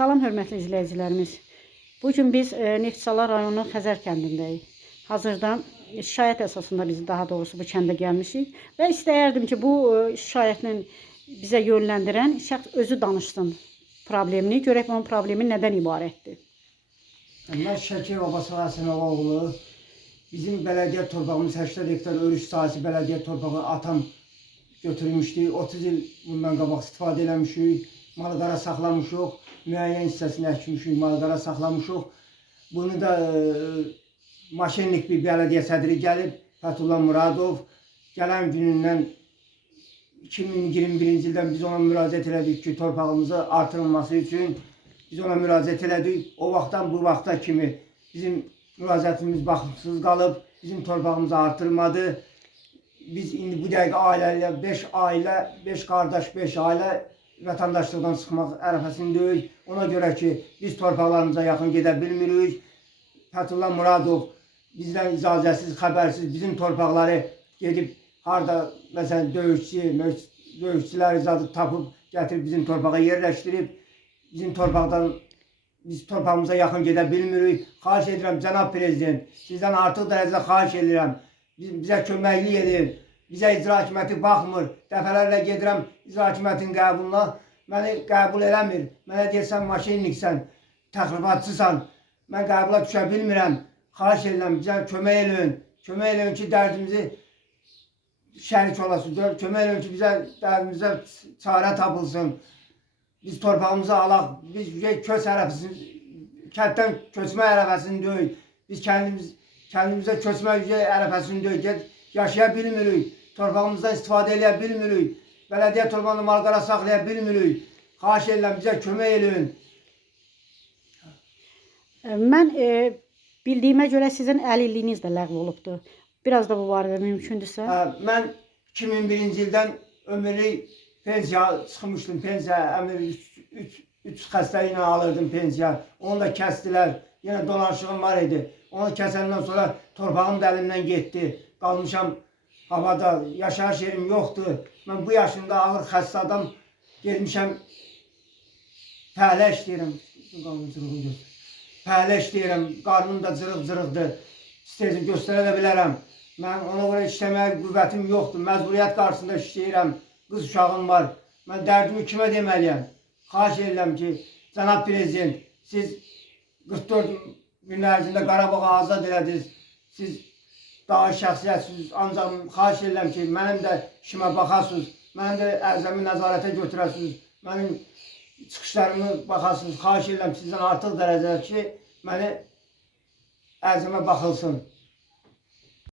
Salam hörmətli izləyicilərimiz. Bugün biz Neftçala rayonu Xəzər kəndindəyik. Hazırdan şikayət əsasında biz daha doğrusu bu kəndə gəlmişik və istəyərdim ki, bu şikayətlə bizə yönləndirən şəxs özü danışsın problemini, görək onun problemi nədən ibarətdir. Mən Şəkir Babası Həsənov oğlu. Bizim bələdiyyə torpağımız 80 hektar örüş sahəsi bələdiyyə torpağı atam götürmüşdü. 30 il bundan qabaq istifadə eləmişik. Malqara saxlamışıq. Müəyyən hissəsini əkmişik, malqara saxlamışıq. Bunu da Maşenlik bir bələdiyyə sədri gəlib, Fətullah Muradov. Gələn günündən 2021-ci ildən biz ona müraciət elədik ki, torpağımızı artırılması üçün biz ona müraciət elədik. O vaxtdan bu vaxta kimi bizim müraciətimiz baxımsız qalıb, bizim torpağımızı artırmadı. Biz indi bu dəqiqə ailəyə 5 ailə, 5 qardaş, 5 ailə vətəndaşlıqdan çıxmaq ərəfəsindəyik. Ona görə ki, biz torpaqlarımıza yaxın gedə bilmirik. Fətullah Muradov bizdən icazəsiz, xəbərsiz bizim torpaqları gedib harada məsələn döyüşçülər icadı tapıb gətirib bizim torpağa yerləşdirib. Bizim biz torpağımıza yaxın gedə bilmirik. Xahiş edirəm, cənab prezident, sizdən artıq dərəcədə xahiş edirəm. Bizə köməklik edin. Bizə icra hakimiyyəti baxmır. Dəfələrlə gedirəm icra hakimiyyətinin qəbuluna. Məni qəbul eləmir. Mənə deyirsən, maşinliksən, təxribatçısan. Mən qəbula düşə bilmirəm. Xahiş edirəm, bizə kömək edin. Kömək edin ki, dərdimizi şərik olasın. Kömək edin ki, bizə dərdimizə çarə tapılsın. Biz torpağımızı alaq. Biz köç ərəfəsini, kənddən köçmə ərəfəsindəyik. Biz kəndimizə köçmə ərəfəsindəyik. Yaşaya bilmirik. Torpağımızdan istifadə edə bilmirik. Bələdiyyə torpağını malqara saxlaya bilmirik. Xahiş edirəm, bizə kömək edin. Mən bildiyimə görə sizin əlilliyiniz də ləğv olubdur. Biraz da bu barədə mümkündürsə? Mən 2001-ci ildən ömürlük pensiya çıxmışdım. Pensiya, əmir 3 xəstəliklə alırdım pensiya. Onu da kəsdilər. Yenə dolanışığım var idi. Onu kəsəndən sonra torpağım da əlimdən getdi. Qalmışam havada, yaşayış yerim yoxdur. Mən bu yaşımda ağır xəstə adam gelmişəm, fəhlə işləyirəm. Fəhlə işləyirəm, qarnım da cırıq-cırıqdır. İstəyəcəm, göstərə də bilərəm. Mən ona görə işləməyə qüvvətim yoxdur. Məcburiyyət qarşısında işləyirəm. Qız uşağım var. Mən dərdimi kimə deməliyəm? Xahiş edirəm ki, cənab prezident, siz 44 gün ərzində Qarabağı azad elədiniz. Siz daha şəxsiyyətsiz, ancaq xahiş edirəm ki, mənim də işimə baxasınız, mənim də ərzəmi nəzarətə götürəsiniz, mənim çıxışlarımı baxasınız. Xahiş edirəm sizdən artıq dərəcədə ki, məni ərzəmə baxılsın.